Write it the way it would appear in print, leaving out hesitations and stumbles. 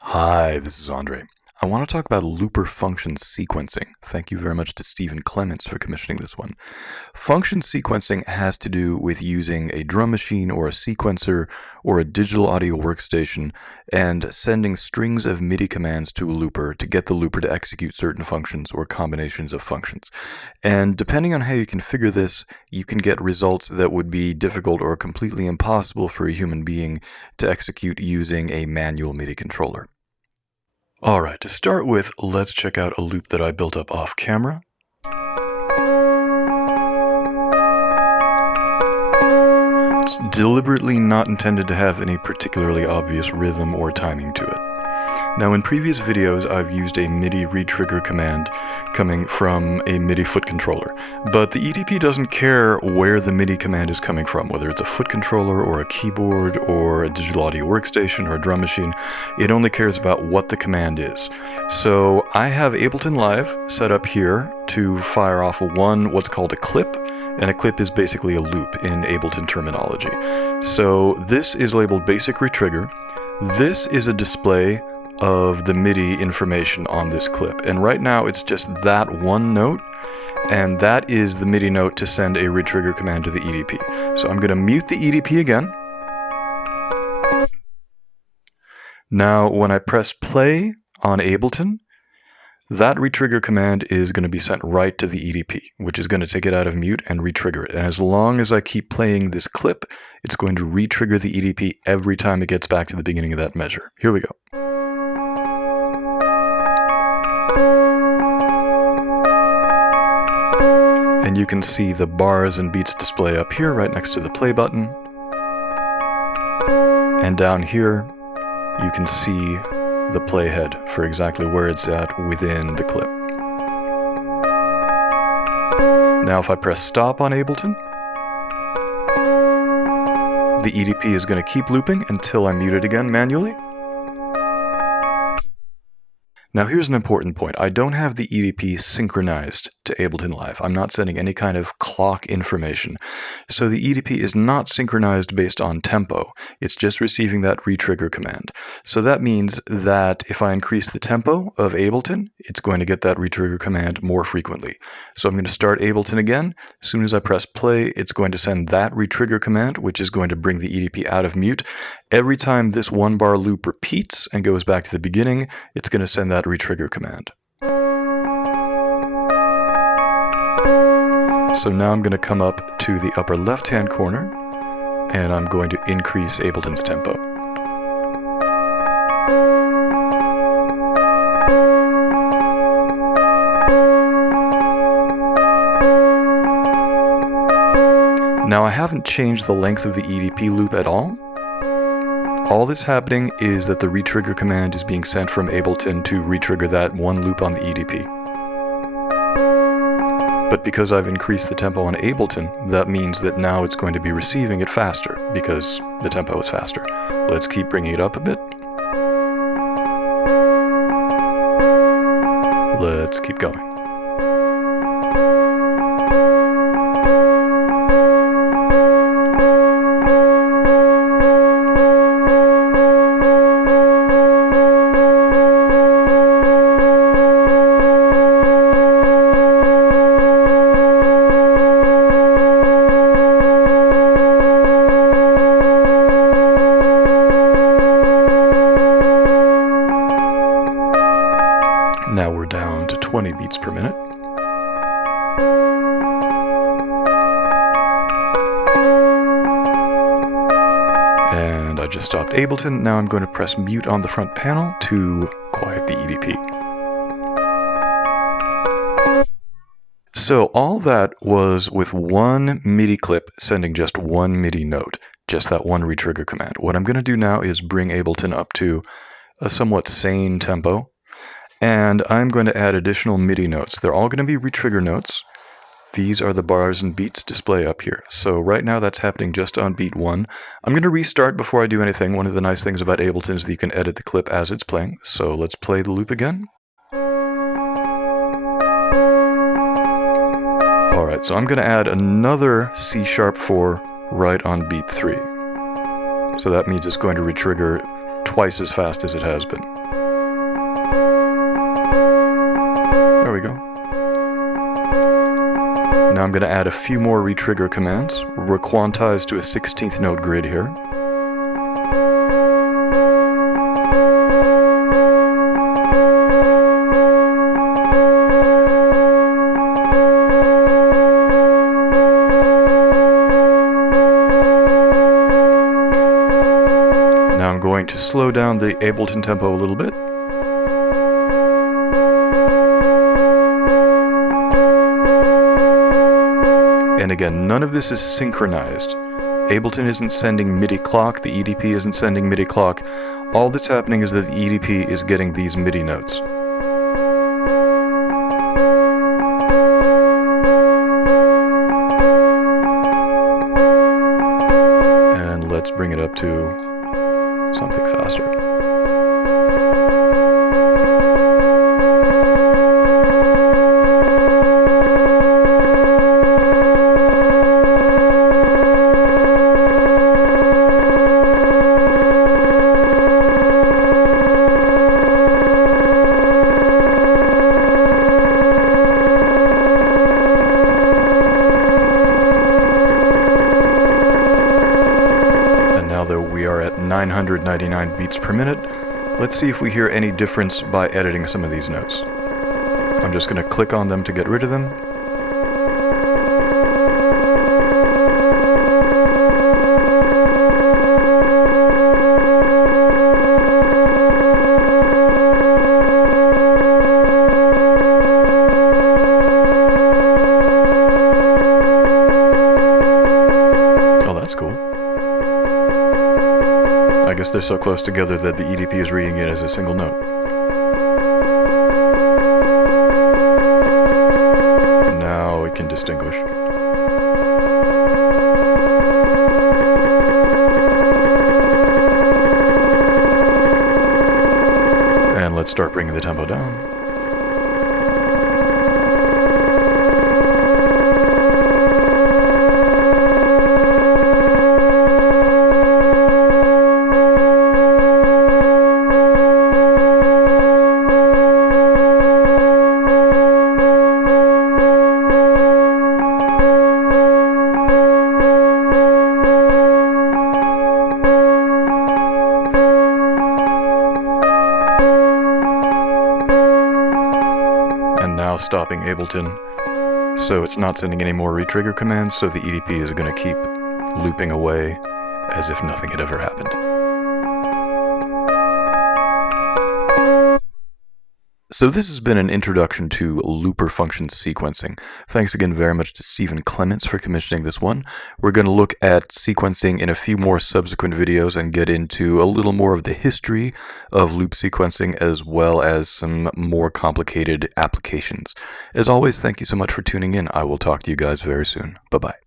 Hi, this is Andre. I want to talk about looper function sequencing. Thank you very much to Steven Clements for commissioning this one. Function sequencing has to do with using a drum machine or a sequencer or a digital audio workstation and sending strings of MIDI commands to a looper to get the looper to execute certain functions or combinations of functions. And depending on how you configure this, you can get results that would be difficult or completely impossible for a human being to execute using a manual MIDI controller. Alright, to start with, let's check out a loop that I built up off camera. It's deliberately not intended to have any particularly obvious rhythm or timing to it. Now, in previous videos, I've used a MIDI retrigger command coming from a MIDI foot controller, but the EDP doesn't care where the MIDI command is coming from, whether it's a foot controller or a keyboard or a digital audio workstation or a drum machine. It only cares about what the command is. So I have Ableton Live set up here to fire off what's called a clip, and a clip is basically a loop in Ableton terminology. So this is labeled Basic Retrigger. This is a display of the MIDI information on this clip, and right now it's just that one note, and that is the MIDI note to send a retrigger command to the EDP. So I'm going to mute the EDP again. Now when I press play on Ableton, that retrigger command is going to be sent right to the EDP, which is going to take it out of mute and retrigger it. And as long as I keep playing this clip, it's going to retrigger the EDP every time it gets back to the beginning of that measure. Here we go. And you can see the bars and beats display up here right next to the play button. And down here, you can see the playhead for exactly where it's at within the clip. Now if I press stop on Ableton, the EDP is going to keep looping until I mute it again manually. Now here's an important point. I don't have the EDP synchronized to Ableton Live. I'm not sending any kind of clock information. So the EDP is not synchronized based on tempo. It's just receiving that retrigger command. So that means that if I increase the tempo of Ableton, it's going to get that retrigger command more frequently. So I'm going to start Ableton again. As soon as I press play, it's going to send that retrigger command, which is going to bring the EDP out of mute. Every time this one bar loop repeats and goes back to the beginning, it's going to send that retrigger command. So now I'm going to come up to the upper left-hand corner, and I'm going to increase Ableton's tempo. Now I haven't changed the length of the EDP loop at all. All that's happening is that the retrigger command is being sent from Ableton to retrigger that one loop on the EDP. But because I've increased the tempo on Ableton, that means that now it's going to be receiving it faster because the tempo is faster. Let's keep bringing it up a bit. Let's keep going. Now we're down to 20 beats per minute. And I just stopped Ableton. Now I'm going to press mute on the front panel to quiet the EDP. So all that was with one MIDI clip sending just one MIDI note, just that one retrigger command. What I'm going to do now is bring Ableton up to a somewhat sane tempo. And I'm going to add additional MIDI notes. They're all going to be retrigger notes. These are the bars and beats display up here. So right now that's happening just on beat 1. I'm going to restart before I do anything. One of the nice things about Ableton is that you can edit the clip as it's playing. So let's play the loop again. Alright, so I'm going to add another C#4 right on beat 3. So that means it's going to retrigger twice as fast as it has been. we go. Now I'm going to add a few more retrigger commands. Requantize to a 16th note grid here. Now I'm going to slow down the Ableton tempo a little bit. And again, none of this is synchronized. Ableton isn't sending MIDI clock, the EDP isn't sending MIDI clock. All that's happening is that the EDP is getting these MIDI notes. And let's bring it up to something faster. We are at 999 beats per minute. Let's see if we hear any difference by editing some of these notes. I'm just going to click on them to get rid of them. Oh, that's cool. I guess they're so close together that the EDP is reading it as a single note. Now we can distinguish. And let's start bringing the tempo down. Now stopping Ableton, so it's not sending any more retrigger commands, so the EDP is going to keep looping away as if nothing had ever happened. So this has been an introduction to looper function sequencing. Thanks again very much to Steven Clements for commissioning this one. We're going to look at sequencing in a few more subsequent videos and get into a little more of the history of loop sequencing as well as some more complicated applications. As always, thank you so much for tuning in. I will talk to you guys very soon. Bye-bye.